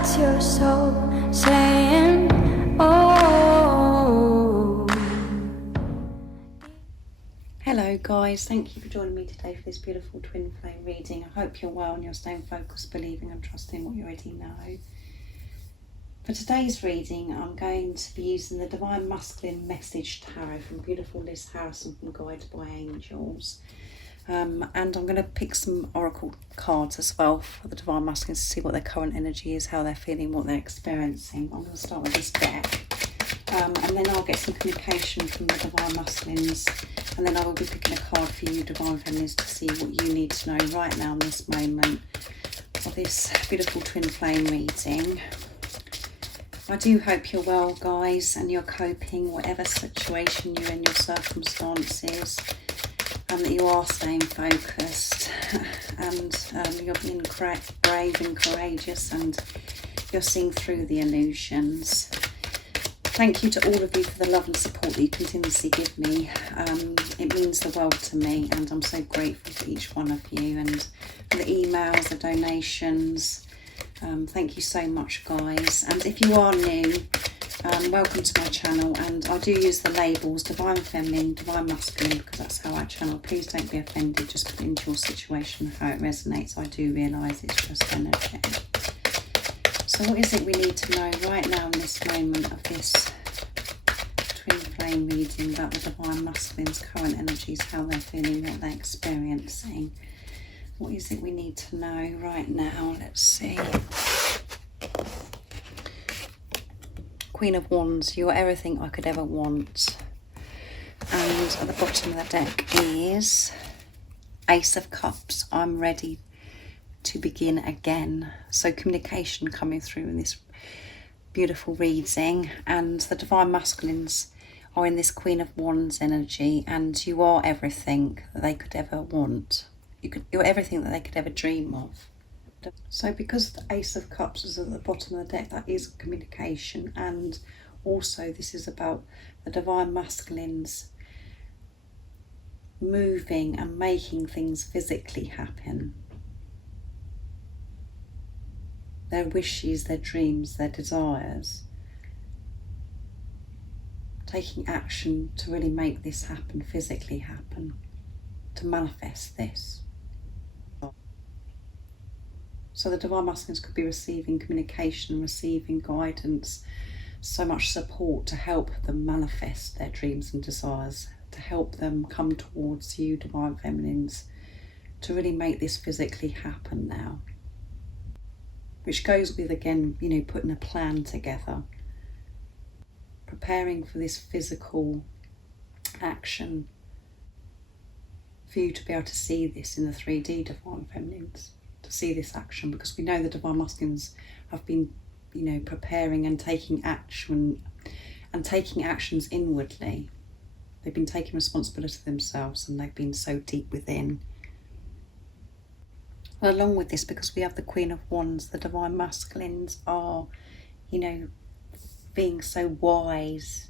That's your soul saying, oh. Hello guys, thank you for joining me today for this beautiful twin flame reading. I hope you're well and you're staying focused, believing and trusting what you already know. For today's reading, I'm going to be using the Divine Masculine Message Tarot from beautiful Liz Harrison from Guided by Angels. And I'm going to pick some oracle cards as well for the Divine Masculines to see what their current energy is, how they're feeling, what they're experiencing. I'm going to start with this deck. And then I'll get some communication from the Divine Masculines, and then I will be picking a card for you Divine Feminines to see what you need to know right now in this moment for this beautiful twin flame reading. I do hope you're well guys and you're coping whatever situation you're in, your circumstances, and that you are staying focused and you're being brave and courageous and you're seeing through the illusions. Thank you to all of you for the love and support that you continuously give me. It means the world to me, and I'm so grateful for each one of you, and for the emails, the donations. Thank you so much guys. And if you are new, welcome to my channel, and I do use the labels Divine Feminine, Divine Masculine, because that's how I channel. Please don't be offended, just put into your situation how it resonates. I do realise it's just energy. So what is it we need to know right now in this moment of this twin flame reading about the Divine Masculine's current energies, how they're feeling, what they're experiencing? What is it we need to know right now? Let's see. Queen of Wands, you are everything I could ever want. And at the bottom of the deck is Ace of Cups, I'm ready to begin again. So communication coming through in this beautiful reading, and the Divine Masculines are in this Queen of Wands energy, and you are everything that they could ever want. You're everything that they could ever dream of. So because the Ace of Cups is at the bottom of the deck, that is communication, and also this is about the Divine Masculines moving and making things physically happen. Their wishes, their dreams, their desires. Taking action to really make this happen, physically happen, to manifest this. So the Divine Masculines could be receiving communication, receiving guidance, so much support to help them manifest their dreams and desires, to help them come towards you, Divine Feminines, to really make this physically happen now. Which goes with, again, you know, putting a plan together, preparing for this physical action, for you to be able to see this in the 3D, Divine Feminines, to see this action, because we know the Divine Masculines have been, you know, preparing and taking action and taking actions inwardly. They've been taking responsibility themselves, and they've been so deep within. Well, along with this, because we have the Queen of Wands, the Divine Masculines are, you know, being so wise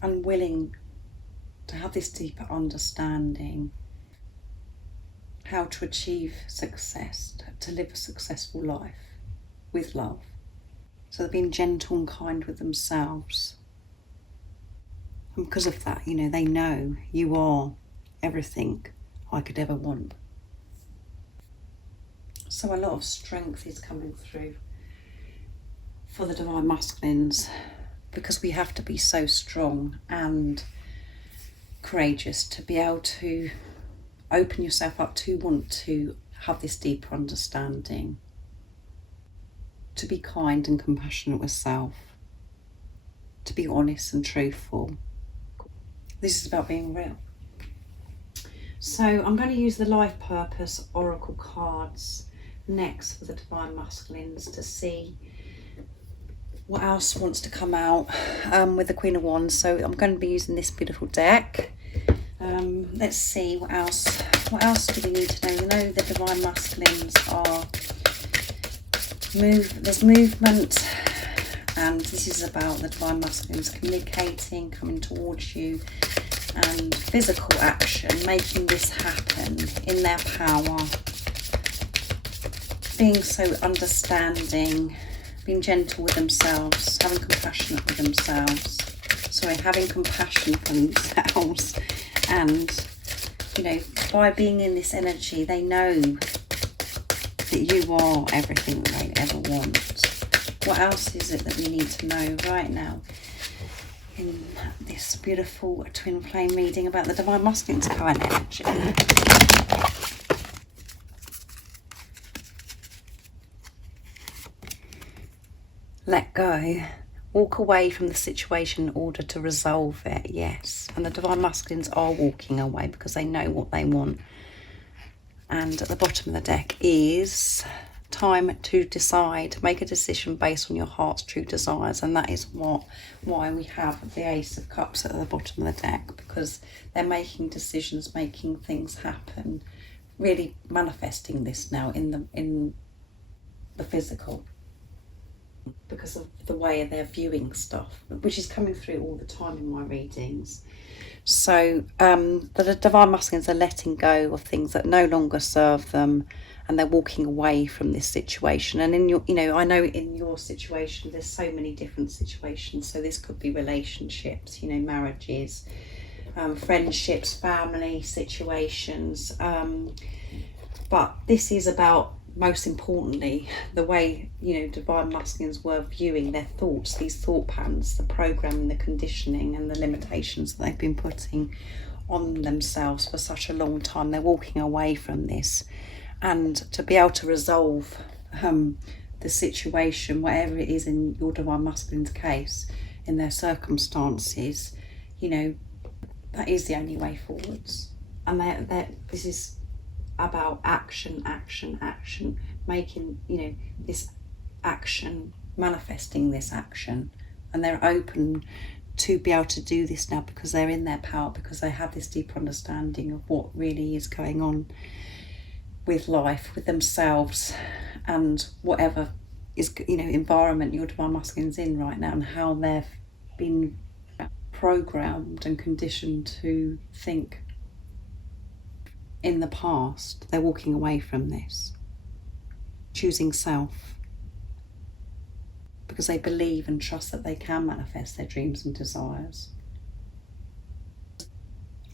and willing to have this deeper understanding how to achieve success, to live a successful life with love. So they're being gentle and kind with themselves. And because of that, you know, they know you are everything I could ever want. So a lot of strength is coming through for the Divine Masculines, because we have to be so strong and courageous to be able to open yourself up, to want to have this deeper understanding, to be kind and compassionate with self, to be honest and truthful. This is about being real. So I'm going to use the Life Purpose Oracle cards next for the Divine Masculines to see what else wants to come out with the Queen of Wands. So I'm going to be using this beautiful deck. Let's see what else do we need to know. We know the Divine Masculines are there's movement, and this is about the Divine Masculines communicating, coming towards you, and physical action, making this happen in their power, being so understanding being gentle with themselves, having compassion for themselves. Having compassion for themselves. And, you know, by being in this energy, they know that you are everything they ever want. What else is it that we need to know right now in this beautiful twin flame reading about the Divine Masculine's current energy? Let go. Walk away from the situation in order to resolve it, yes. And the Divine Masculines are walking away because they know what they want. And at the bottom of the deck is time to decide. Make a decision based on your heart's true desires. And that is why we have the Ace of Cups at the bottom of the deck, because they're making decisions, making things happen, really manifesting this now in the physical, because of the way they're viewing stuff, which is coming through all the time in my readings. So the Divine Masculines are letting go of things that no longer serve them, and they're walking away from this situation. And in your, you know, I know in your situation there's so many different situations. So this could be relationships, you know, marriages, friendships, family situations. But this is about, most importantly, the way, you know, Divine Masculines were viewing their thoughts, these thought patterns, the programming, the conditioning and the limitations that they've been putting on themselves for such a long time. They're walking away from this, and to be able to resolve the situation, whatever it is in your Divine Masculine's case, in their circumstances, you know, that is the only way forwards. And this is about action, making, you know, this action, manifesting this action. And they're open to be able to do this now because they're in their power, because they have this deeper understanding of what really is going on with life, with themselves, and whatever is, you know, environment your Divine Masculine's in right now, and how they've been programmed and conditioned to think in the past. They're walking away from this, choosing self, because they believe and trust that they can manifest their dreams and desires.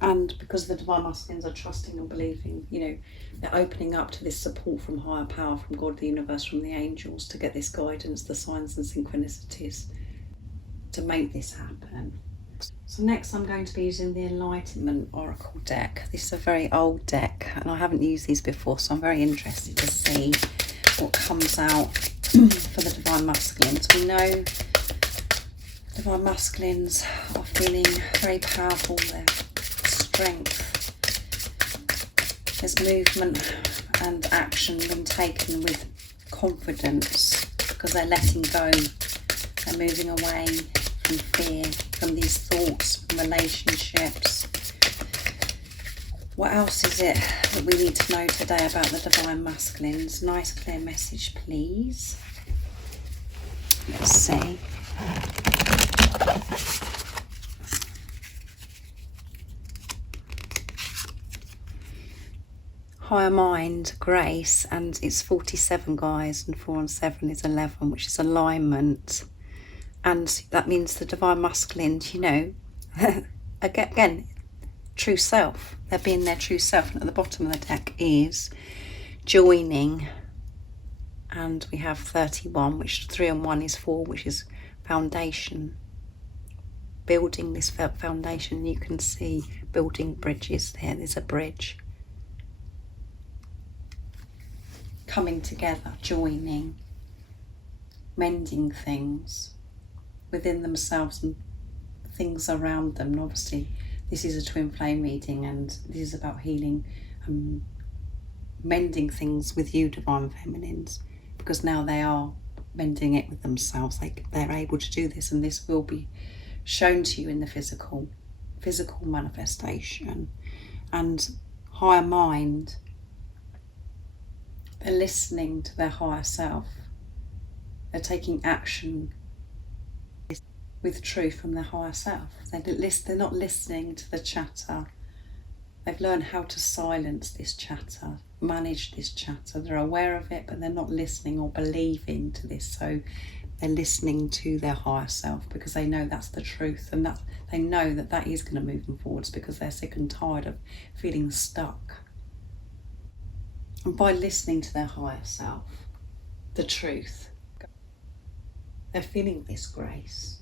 And because the Divine Masculines are trusting and believing, you know, they're opening up to this support from higher power, from God, the universe, from the angels, to get this guidance, the signs and synchronicities to make this happen. So next I'm going to be using the Enlightenment Oracle deck. This is a very old deck and I haven't used these before, so I'm very interested to see what comes out for the Divine Masculines. We know Divine Masculines are feeling very powerful, their strength. There's movement and action being taken with confidence because they're letting go. They're moving away from fear, from these thoughts, from relationships. What else is it that we need to know today about the Divine Masculines? Nice clear message, please. Let's see. Higher mind, grace, and it's 47, guys, and 4 and 7 is 11, which is alignment. And that means the Divine Masculines, you know, again, true self. They're being their true self. And at the bottom of the deck is joining. And we have 31, which 3 and 1 is 4, which is foundation. Building this foundation. You can see building bridges there. There's a bridge. Coming together, joining, mending things within themselves and things around them. And obviously this is a twin flame reading, and this is about healing, mending things with you, Divine Feminines, because now they are mending it with themselves. They're able to do this, and this will be shown to you in the physical manifestation. And higher mind, they're listening to their higher self. They're taking action with truth from their higher self. They're not listening to the chatter. They've learned how to silence this chatter, manage this chatter. They're aware of it, but they're not listening or believing to this. So they're listening to their higher self because they know that's the truth, and that they know that that is going to move them forwards because they're sick and tired of feeling stuck. And by listening to their higher self, the truth, they're feeling this grace,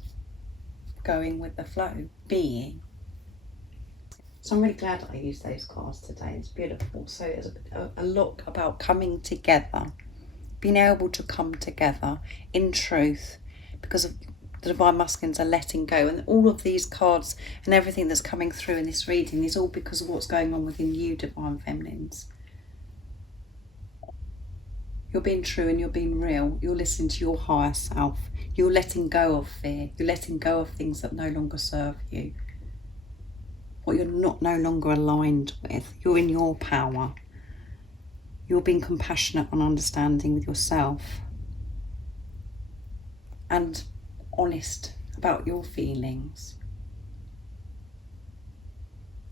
going with the flow, being. So I'm really glad that I used those cards today. It's beautiful. So it's a lot about coming together, being able to come together in truth, because of the Divine Masculines are letting go. And all of these cards and everything that's coming through in this reading is all because of what's going on within you, Divine Feminines. You're being true and you're being real. You're listening to your higher self. You're letting go of fear. You're letting go of things that no longer serve you, what you're no longer aligned with. You're in your power. You're being compassionate and understanding with yourself and honest about your feelings,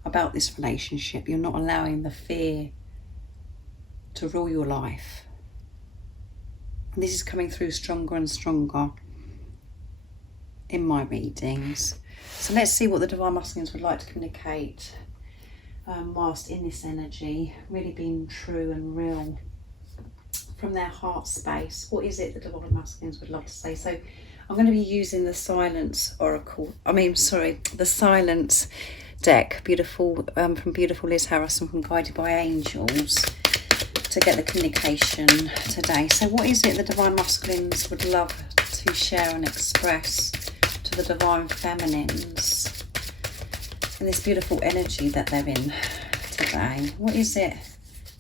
about this relationship. You're not allowing the fear to rule your life. And this is coming through stronger and stronger in my readings. So let's see what the Divine Masculines would like to communicate whilst in this energy, really being true and real from their heart space. What is it the Divine Masculines would love to say? So I'm going to be using the Silence Oracle. The Silence deck, beautiful, from beautiful Liz Harrison from Guided by Angels, to get the communication today. So what is it the Divine Masculines would love to share and express to the Divine Feminines in this beautiful energy that they're in today? What is it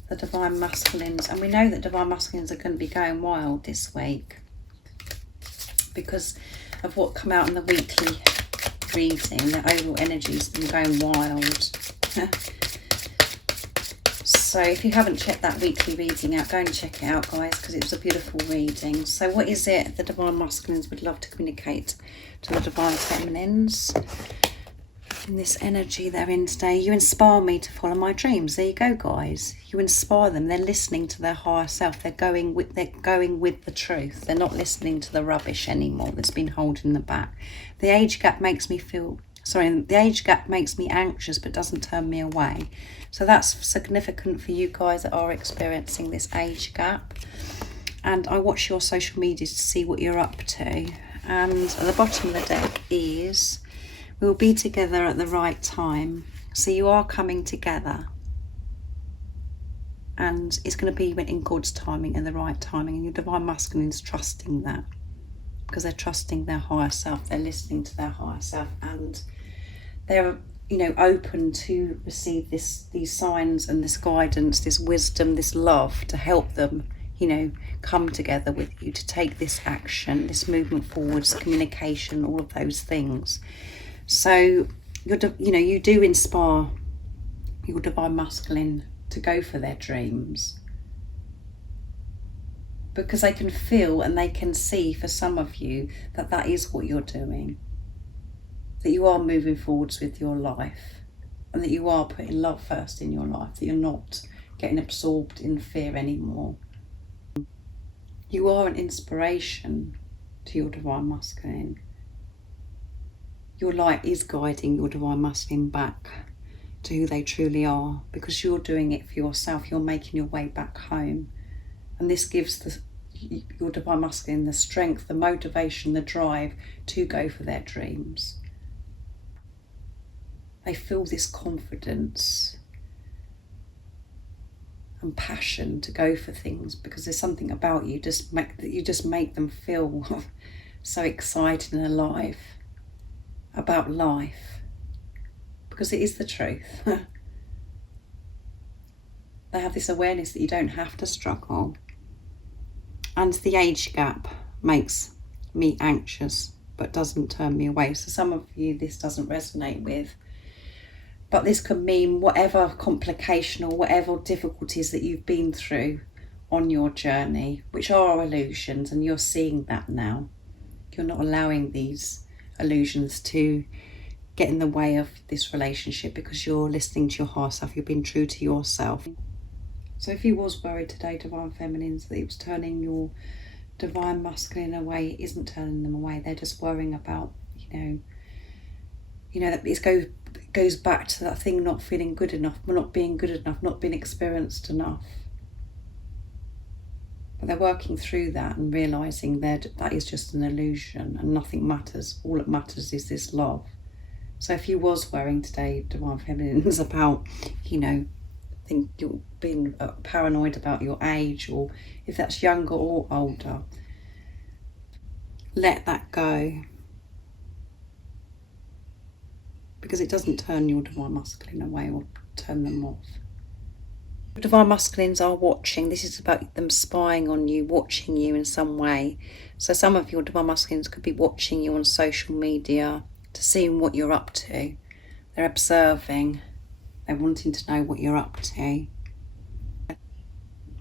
the Divine Masculines, and we know that Divine Masculines are going to be going wild this week because of what come out in the weekly reading. The overall energy's been going wild. So if you haven't checked that weekly reading out, go and check it out, guys, because it was a beautiful reading. So what is it the Divine Masculines would love to communicate to the Divine Feminines in this energy they're in today? You inspire me to follow my dreams. There you go, guys. You inspire them. They're listening to their higher self. They're going with the truth. They're not listening to the rubbish anymore that's been holding them back. The age gap makes me anxious but doesn't turn me away. So that's significant for you guys that are experiencing this age gap. And I watch your social media to see what you're up to. And at the bottom of the deck is, we'll be together at the right time. So you are coming together. And it's going to be in God's timing and the right timing. And your Divine Masculine is trusting that, because they're trusting their higher self. They're listening to their higher self, and they're open to receive these signs and this guidance, this wisdom, this love to help them come together with you to take this action, this movement forwards, communication, all of those things. So you do inspire your Divine Masculine to go for their dreams, because they can feel and they can see, for some of you, that is what you're doing, that you are moving forwards with your life, and that you are putting love first in your life, that you're not getting absorbed in fear anymore. You are an inspiration to your Divine Masculine. Your light is guiding your Divine Masculine back to who they truly are, because you're doing it for yourself. You're making your way back home, and this gives your Divine Masculine the strength, the motivation, the drive to go for their dreams. They feel this confidence and passion to go for things, because there's something about you you just make them feel so excited and alive about life, because it is the truth. They have this awareness that you don't have to struggle. And the age gap makes me anxious but doesn't turn me away. So some of you this doesn't resonate with, but this could mean whatever complication or whatever difficulties that you've been through on your journey, which are illusions, and you're seeing that now. You're not allowing these illusions to get in the way of this relationship because you're listening to your higher self, you're being true to yourself. So if you was worried today, Divine Feminines, that it was turning your Divine Masculine away, it isn't turning them away. They're just worrying about, you know that it goes back to that thing, not feeling good enough, not being good enough, not being experienced enough. But they're working through that and realising that is just an illusion and nothing matters. All that matters is this love. So if you was worrying today, Divine Feminines, about, think you're being paranoid about your age, or if that's younger or older, let that go. Because it doesn't turn your Divine Masculine away or turn them off. Divine Masculines are watching. This is about them spying on you, watching you in some way. So some of your Divine Masculines could be watching you on social media to see what you're up to. They're observing. They're wanting to know what you're up to.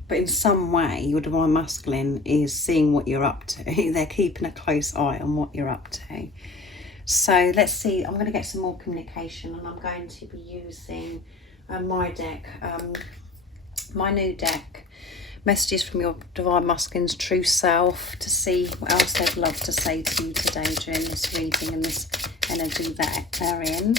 But in some way, your Divine Masculine is seeing what you're up to. They're keeping a close eye on what you're up to. So let's see. I'm going to get some more communication, and I'm going to be using my deck, my new deck, Messages from Your Divine Masculine's True Self, to see what else they'd love to say to you today during this reading and this energy that they're in.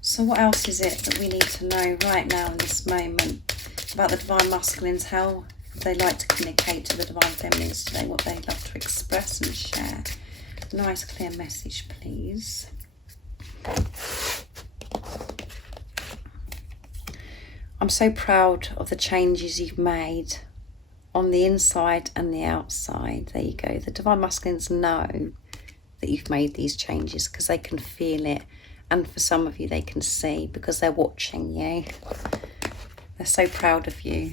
So what else is it that we need to know right now in this moment about the Divine Masculines, how they like to communicate to the Divine Feminines today, what they love to express and share? Nice clear message, please. I'm so proud of the changes you've made on the inside and the outside. There you go. The Divine Masculines know that you've made these changes because they can feel it. And for some of you, they can see because they're watching you. They're so proud of you.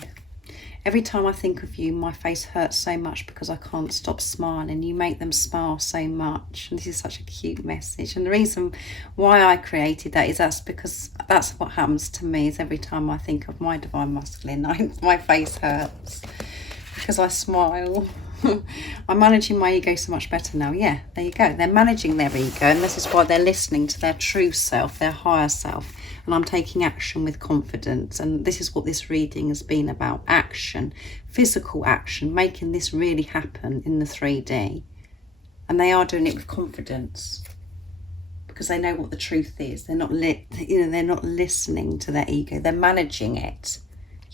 Every time I think of you, my face hurts so much because I can't stop smiling. You make them smile so much. And this is such a cute message. And the reason why I created that is because that's what happens to me, is every time I think of my Divine Masculine, my face hurts because I smile. I'm managing my ego so much better now. Yeah, there you go. They're managing their ego, and this is why they're listening to their true self, their higher self. And I'm taking action with confidence. And this is what this reading has been about. Action, physical action, making this really happen in the 3D. And they are doing it with confidence because they know what the truth is. They're not they're not listening to their ego. They're managing it.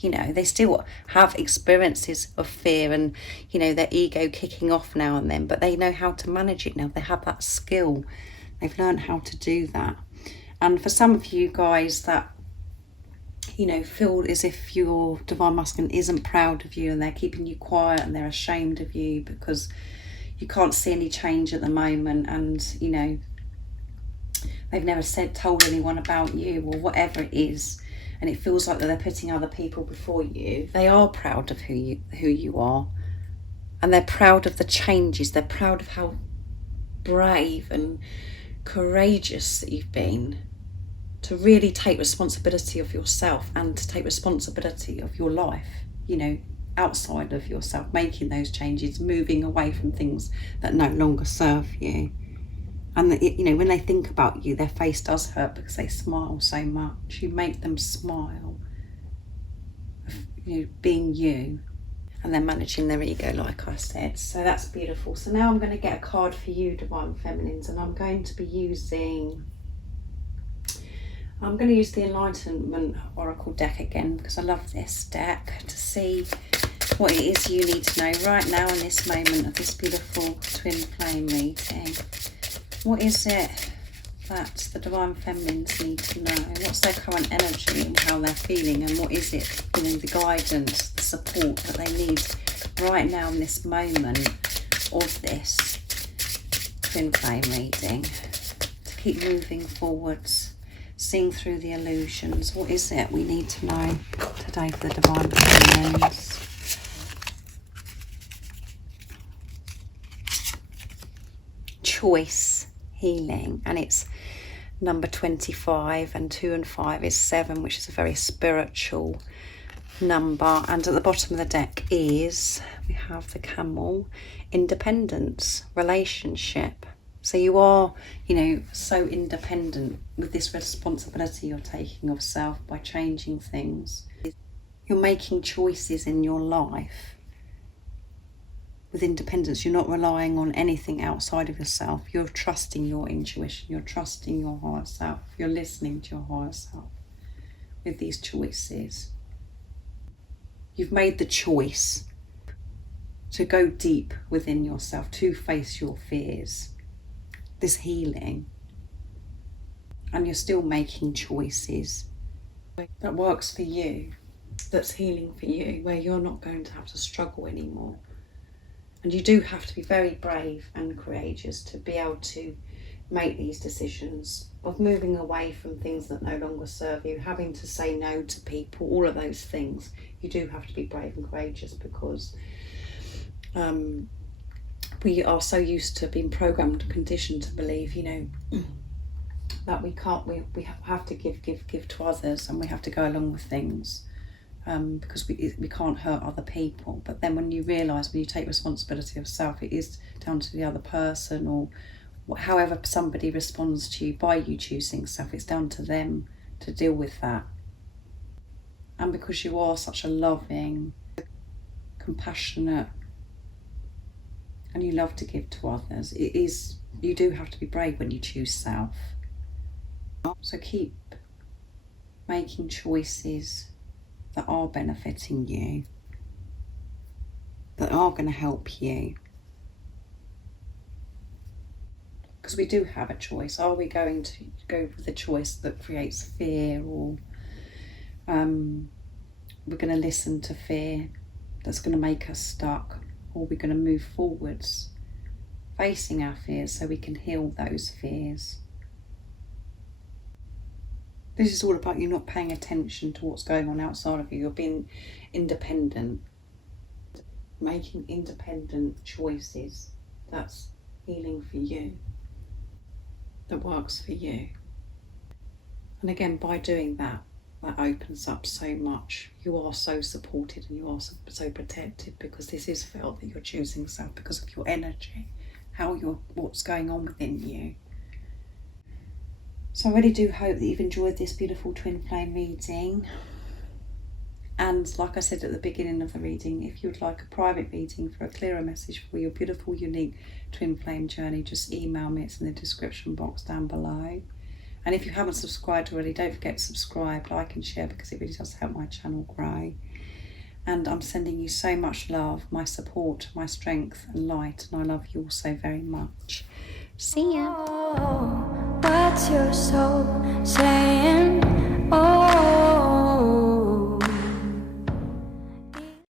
They still have experiences of fear and, their ego kicking off now and then, but they know how to manage it now. They have that skill. They've learned how to do that. And for some of you guys that, feel as if your Divine Masculine isn't proud of you and they're keeping you quiet and they're ashamed of you because you can't see any change at the moment, and, they've never told anyone about you or whatever it is, and it feels like that they're putting other people before you. They are proud of who you are, and they're proud of the changes. They're proud of how brave and courageous that you've been to really take responsibility of yourself and to take responsibility of your life, outside of yourself, making those changes, moving away from things that no longer serve you. And when they think about you, their face does hurt because they smile so much. You make them smile, being you, and they're managing their ego, like I said. So that's beautiful. So now I'm going to get a card for you, Divine Feminines, and I'm going to use the Enlightenment Oracle deck again because I love this deck, to see what it is you need to know right now in this moment of this beautiful twin flame reading. What is it that the Divine Feminines need to know? What's their current energy and how they're feeling, and what is it, the guidance, the support that they need right now in this moment of this twin flame reading to keep moving forwards, seeing through the illusions? What is it we need to know today for the Divine Feminines? Choice, healing, and it's number 25, and 2 and 5 is 7, which is a very spiritual number. And at the bottom of the deck we have the camel, independence, relationship, So you are, so independent with this responsibility you're taking of self by changing things. You're making choices in your life with independence. You're not relying on anything outside of yourself. You're trusting your intuition. You're trusting your higher self. You're listening to your higher self with these choices. You've made the choice to go deep within yourself, to face your fears, this healing. And you're still making choices that works for you, that's healing for you, where you're not going to have to struggle anymore. And you do have to be very brave and courageous to be able to make these decisions of moving away from things that no longer serve you, having to say no to people, all of those things. You do have to be brave and courageous, because we are so used to being programmed, conditioned to believe, that we can't, we have to give to others, and we have to go along with things because we can't hurt other people. But then when you realise, when you take responsibility of self, it is down to the other person, or however somebody responds to you by you choosing self, it's down to them to deal with that. And because you are such a loving, compassionate, and you love to give to others, you do have to be brave when you choose self. So keep making choices that are benefiting you, that are going to help you. Because we do have a choice. Are we going to go with a choice that creates fear, or we're going to listen to fear that's going to make us stuck, or we're going to move forwards, facing our fears so we can heal those fears? This is all about you not paying attention to what's going on outside of you. You're being independent, making independent choices. That's healing for you, that works for you. And again, by doing that, that opens up so much. You are so supported and you are so protected, because this is felt that you're choosing self because of your energy, what's going on within you. So I really do hope that you've enjoyed this beautiful twin flame reading. And like I said at the beginning of the reading, if you would like a private reading for a clearer message for your beautiful, unique twin flame journey, just email me. It's in the description box down below. And if you haven't subscribed already, don't forget to subscribe, like and share, because it really does help my channel grow. And I'm sending you so much love, my support, my strength and light. And I love you all so very much. See ya. Oh, what's your soul saying? Oh.